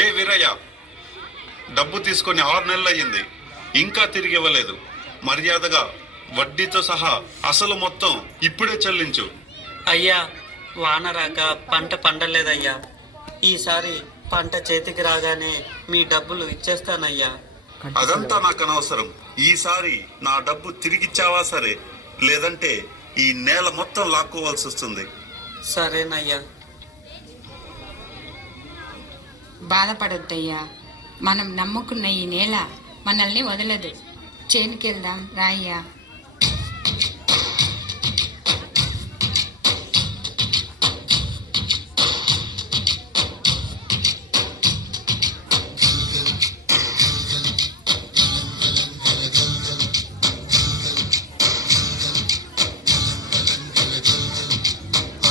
ఏ వీరయ్య, డబ్బు తీసుకొని 6 నెలలు అయ్యింది, ఇంకా తిరిగి ఇవ్వలేదు. మర్యాదగా వడ్డీతో సహా అసలు మొత్తం ఇప్పుడే చెల్లించు. అయ్యా, వాన రాక పంట పండలేదయ్యా. ఈసారి పంట చేతికి రాగానే మీ డబ్బులు ఇచ్చేస్తానయ్యా. అదంతా నాకు అనవసరం. ఈసారి నా డబ్బు తిరిగిచ్చావా సరే, లేదంటే ఈ నేల మొత్తం లాక్కోవాల్సి వస్తుంది. సరేనయ్యా. బాధపడొద్దయ్యా, మనం నమ్ముకున్న ఈ నేల మనల్ని వదలదు. చేనుకెళ్దాం రాయ్యా.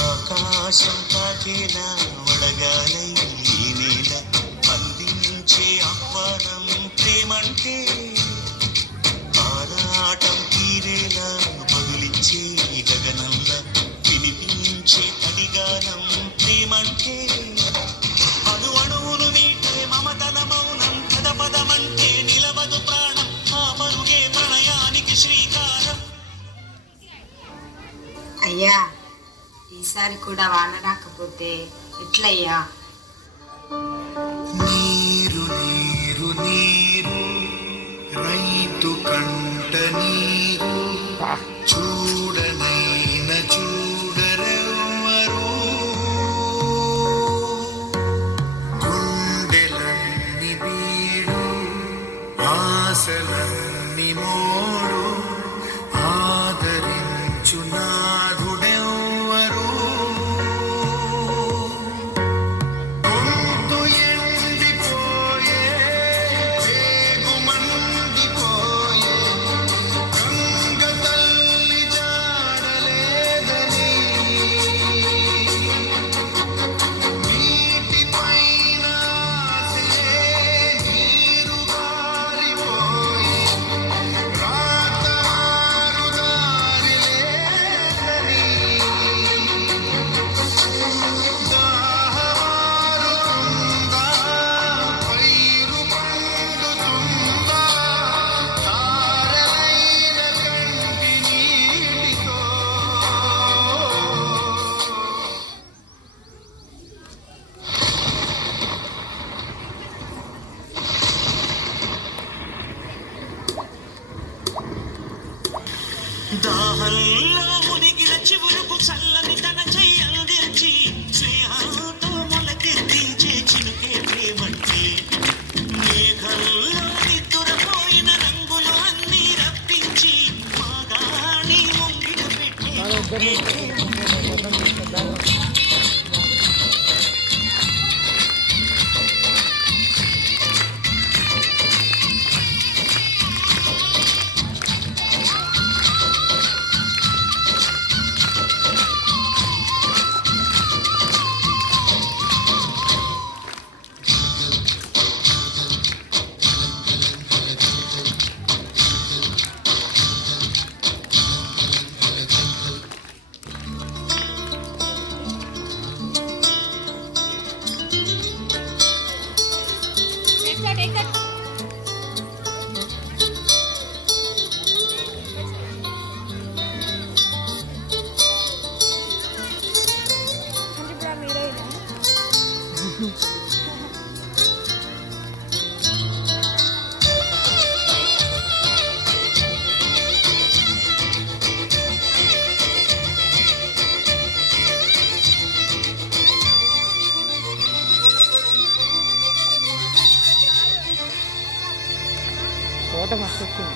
ఆకాశం తాకేలా వడగాలై ఈ నేల అందించే ఆహ్వానం ప్రేమంటే, ఆరాటం తీరేలా బదులిచ్చే గగనంలా వినిపించే తడిగానం ప్రేమంటే, అణు అణువును మీటే మమతల మౌనం పదపదమంటే నిలవదు ప్రాణం, ఆ పరుగే ప్రణయానికి శ్రీకారం. అయ్యా, ఈసారి కూడా వాన రాకపోతే ఎట్లయ్యా? నీరు నీరు నీరు రైతు కంట నీరు చూడనైన చూడరెవ్వరు, గుండెలన్ని బీడు ఆశలన్ని మోడు ఆదరించు నాథుడెవ్వరు, గొంతు ఎండిపోయే వేగు మండిపోయే గంగ తల్లి జాడలేదని, నీటిపైన ఆశే నీరు గారిపోయే రాతారు దారి లేదని, దాహమారుతుందా పైరు పండుతుందా తారలైన కంటి నీటితో. దాహంలో మునిగిన చివురుకు చల్లని తన చెయ్యందించి స్నేహంతో మొలకెత్తించే చినుకే ప్రేమంటే, మేఘంలో నిద్దురపోయిన రంగులు అన్నీ రప్పించి మాగాణి ముంగిట పెట్టే ఫోటో మస్తు వచ్చింది.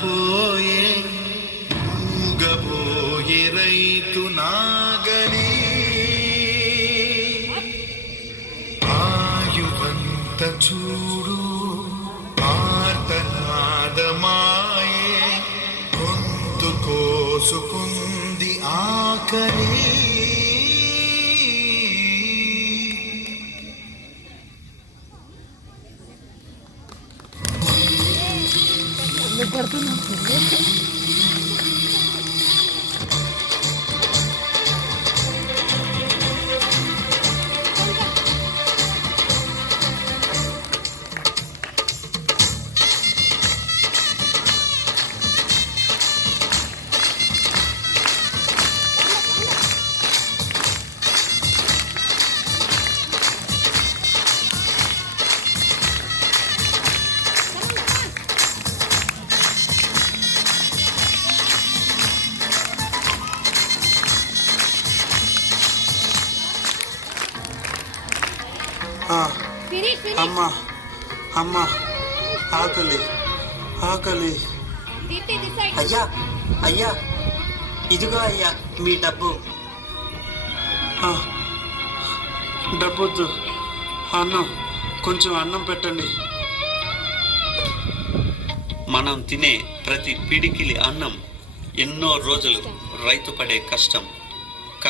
పోయే మూగబోయే రైతు నాగలి ఆయువంత చూడు ఆర్తనాదమాయే గొంతు కోసుకుంది ఆకలి అమ్మా అమ్మా ఆకలి ఆకలి. అయ్యా అయ్యా ఇదిగో అయ్యా మీ డబ్బు. డబ్బొద్దు, అన్నం, కొంచెం అన్నం పెట్టండి. మనం తినే ప్రతి పిడికిలి అన్నం ఎన్నో రోజులు రైతు పడే కష్టం.